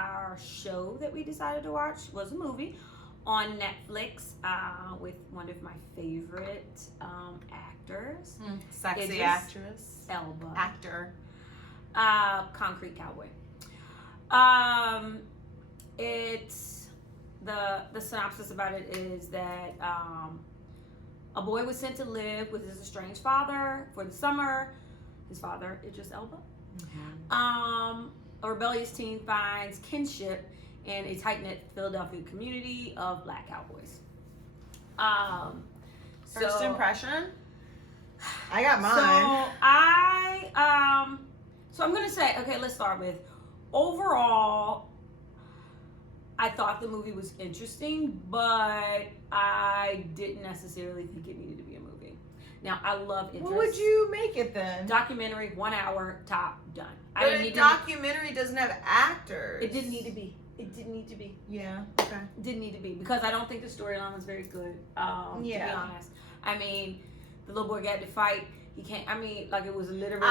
our show that we decided to watch was a movie on Netflix with one of my favorite actors. Sexy Idris actress. Elba. Actor. Concrete Cowboy. It's the synopsis about it is that a boy was sent to live with his estranged father for the summer. His father, Idris Elba. A rebellious teen finds kinship in a tight-knit Philadelphia community of black cowboys. First impression? I got mine. So I'm gonna say, okay, let's start with overall. I thought the movie was interesting, but I didn't necessarily think it needed to be a movie. Now, I love Idris. What would you make it then? Documentary, 1 hour, top, done. But a documentary doesn't have actors. It didn't need to be. It didn't need to be. Yeah, okay. It didn't need to be because I don't think the storyline was very good, to be honest. I mean, the little boy got to fight. He can't, I mean, like it was literally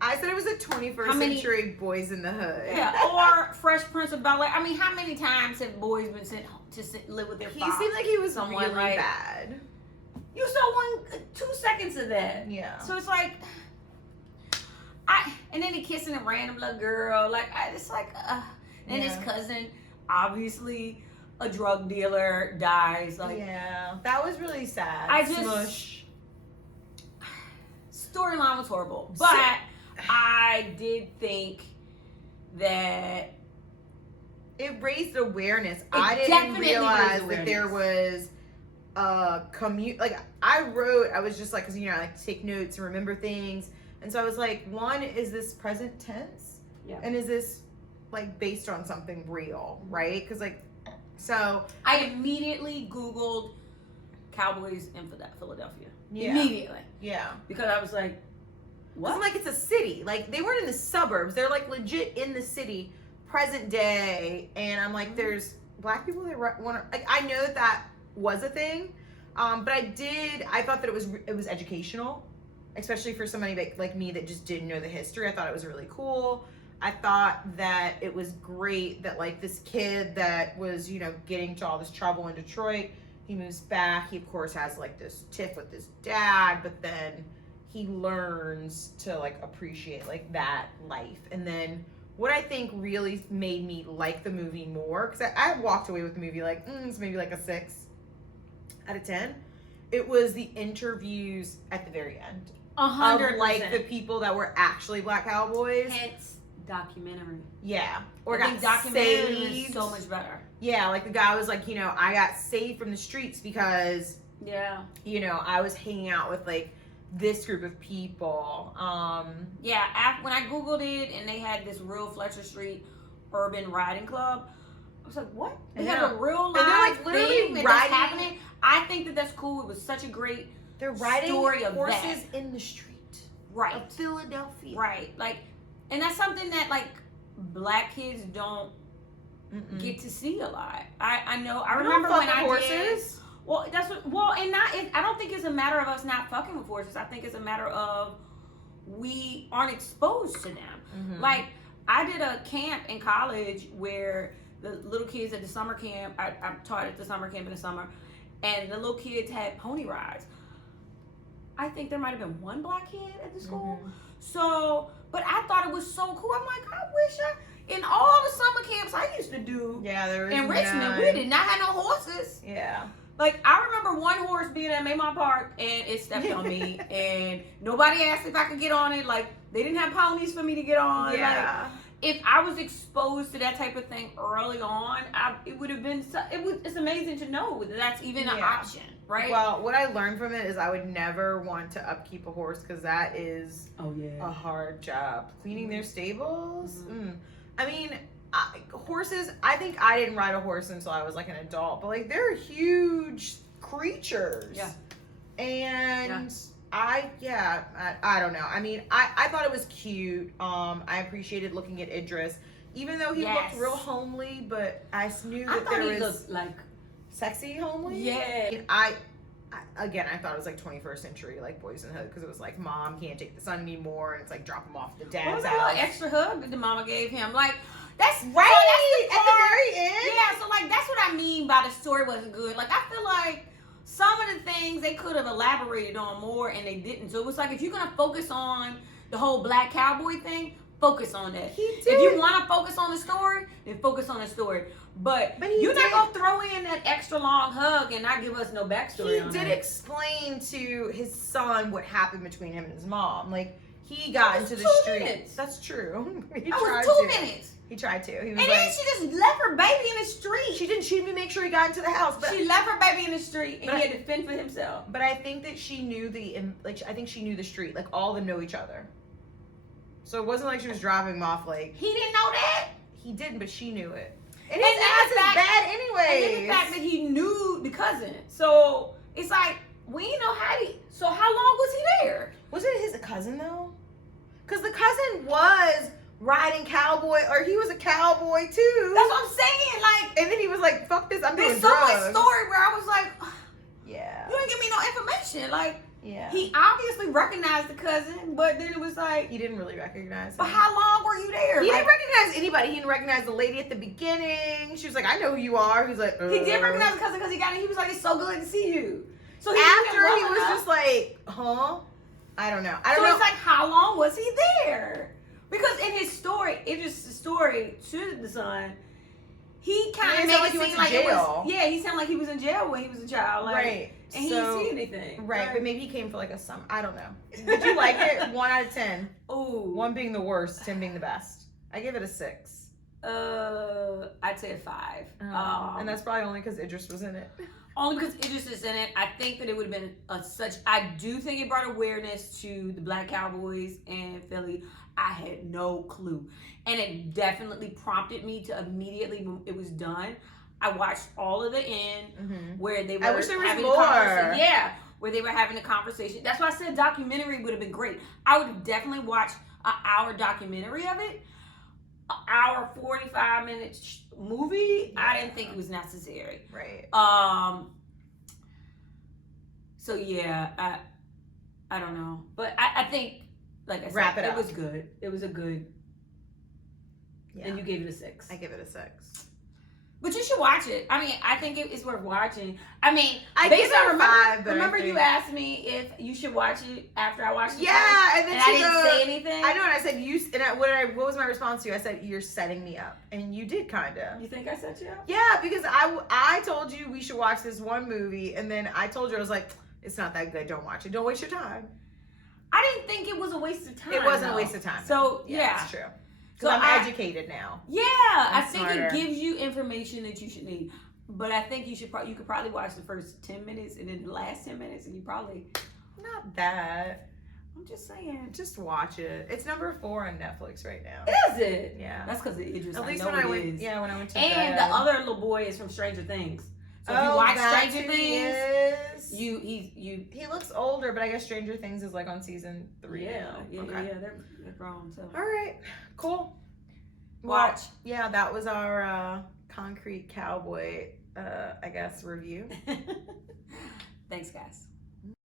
I said it was a 21st century Boys in the Hood. Yeah, or Fresh Prince of Bel-Air. I mean, how many times have boys been sent to live with their father? He seemed like he was really bad. You saw 2 seconds of that. Yeah. So it's like, and then he kissing a random little girl. And his cousin, obviously a drug dealer, dies. Yeah, that was really sad. Smush. Storyline was horrible, but I did think that it raised awareness. I didn't realize that there was a like I was just like, because I like to take notes and remember things, and so I was like, one, is this present tense? Yeah. And is this like based on something real, right? Because so I immediately Googled Cowboys in Philadelphia. Yeah. Immediately. Yeah. Because I was like, what? I'm like, it's a city. Like, they weren't in the suburbs. They're like legit in the city, present day. And I'm like, there's black people that want to, like, I know that was a thing. But I thought that it was educational, especially for somebody like me that just didn't know the history. I thought it was really cool. I thought that it was great that like this kid that was, getting to all this trouble in Detroit, he moves back. He of course has like this tiff with his dad, but then he learns to like appreciate like that life. And then what I think really made me like the movie more, because I walked away with the movie like, it's maybe like a 6 out of 10. It was the interviews at the very end. 100%. Of like the people that were actually black cowboys. Hence documentary. Yeah. Or I think documentary is so much better. Yeah, like the guy was like, I got saved from the streets because I was hanging out with like this group of people. When I Googled it and they had this real Fletcher Street Urban Riding Club, I was like, what? They have a real live like literally thing that's happening? I think that's cool. It was such a great story of horses in the street. Right. Of Philadelphia. Right. Like, and that's something that like black kids don't get to see a lot. I know. I remember when I horses. did. Well, that's what. Well, and I don't think it's a matter of us not fucking with horses. I think it's a matter of we aren't exposed to them. Mm-hmm. Like I did a camp in college where the little kids at the summer camp. I taught at the summer camp in the summer, and the little kids had pony rides. I think there might have been one black kid at the school. Mm-hmm. So, but I thought it was so cool. I'm like, I wish in all the summer camps I used to do in Richmond, we did not have no horses. Yeah. Like, I remember one horse being at Maymont Park and it stepped on me and nobody asked if I could get on it. Like, they didn't have ponies for me to get on. Yeah. Like, if I was exposed to that type of thing early on, it would have been, it's amazing to know that that's even an option, right? Well, what I learned from it is I would never want to upkeep a horse because that is a hard job. Cleaning their stables. I mean, horses, I think I didn't ride a horse until I was like an adult, but like they're huge creatures. Yeah. And I don't know. I mean, I thought it was cute. I appreciated looking at Idris, even though he looked real homely, but I knew that there was looked like sexy homely. Yeah. I thought it was like 21st century, like Boys in the Hood, because it was like mom can't take the son anymore, and it's like drop him off at the dad's house. What was that little extra hug that the mama gave him? Like, That's Right so that's at the very end. Yeah, so like that's what I mean by the story wasn't good. Like I feel like some of the things they could have elaborated on more and they didn't. So it was like if you're gonna focus on the whole black cowboy thing, focus on that. He If did. you want to focus on the story, then focus on the story. But But he you're did. not gonna throw in that extra long hug and not give us no backstory. He on did that. explain to his son what happened between him and his mom. Like he got That was into the 2 street. minutes. That's true. He That tried was 2 to. minutes. He tried to. He was And like, then she just left her baby in the street. she didn't make sure he got into the house. But She left her baby in the street and But he had to fend for himself. But I think that she knew I think she knew the street. Like all of them know each other. So it wasn't like she was driving him off. Like He didn't know that. he didn't, but she knew it. And And his then ass the is fact- bad And anyway. then the fact that he knew the cousin. So it's like, we didn't know so how long was he there? Was it his cousin though? Because the cousin was riding cowboy, or he was a cowboy too. That's what I'm saying. Like, And then he was like, "Fuck this, I'm doing there's so drugs." much story where I was like, Yeah. you ain't give me no information. Like, Yeah. he obviously recognized the cousin, but then it was like, He didn't really recognize him. but how long were you there? He Like, didn't recognize anybody. He didn't recognize the lady at the beginning. She was like, "I know who you are." He's like, he did recognize the cousin because he got in. He was like, it's so good to see you. So he knew him After well he was enough. just like, "Huh?" I don't know. I So don't know. it's like, how long was he there? Because in his story, Idris' story to the son, he kind of He made sounded it like he seem went like to it was. jail. Yeah, he sounded like he was in jail when he was a child, like, Right. and he So- didn't see anything. Right, Like, but maybe he came for like a summer. I don't know. Did you like it? 1 out of 10. ooh, 1 being the worst, 10 being the best. I give it a 6. I'd say a 5. And that's probably only because Idris was in it. Only because Idris is in it. I think that it would have been I do think it brought awareness to the Black Cowboys in Philly. I had no clue. And it definitely prompted me to immediately, when it was done, I watched all of the end Mm-hmm. where they were I wish there was having more. a conversation. Yeah, where they were having a conversation. That's why I said documentary would have been great. I would have definitely watched an hour documentary of it. An hour, 45 minutes movie. I didn't think it was necessary. Right. So yeah, I don't know, but I think, like I said, Wrap it up. was good. It was a good, Yeah. and you gave it a 6. I give it a 6. But you should watch it. I mean, I think it's worth watching. I mean, I based give it on a 5, but remember I you think- asked me if you should watch it after I watched it. Yeah, first, and then and she I didn't goes- say anything. I know, and I said what was my response to you? I said, "You're setting me up," and you did kind of. You think I set you up? Yeah, because I told you we should watch this one movie, and then I told you I was like, "It's not that good. Don't watch it. Don't waste your time." I didn't think it was a waste of time. It wasn't though. a waste of time. So yeah. That's true. So Because I'm I- educated now. Yeah, I I'm think smarter. it gives you information that you should need. But I think you could probably watch the first 10 minutes and then the last 10 minutes, and you probably. Not that. I'm just saying. Just watch it. It's number 4 on Netflix right now. Is it? Yeah. That's because of Idris. At least I know when I it went. is. Yeah, when I went to And bed. the other little boy is from Stranger Things. So if you Oh, watch that's Stranger who he Things, is. you. He looks older, but I guess Stranger Things is like on season 3 Yeah, now. yeah, Okay. yeah. They're grown. So All right. Cool. watch. Yeah, that was our Concrete Cowboy, I guess, review. Thanks, guys.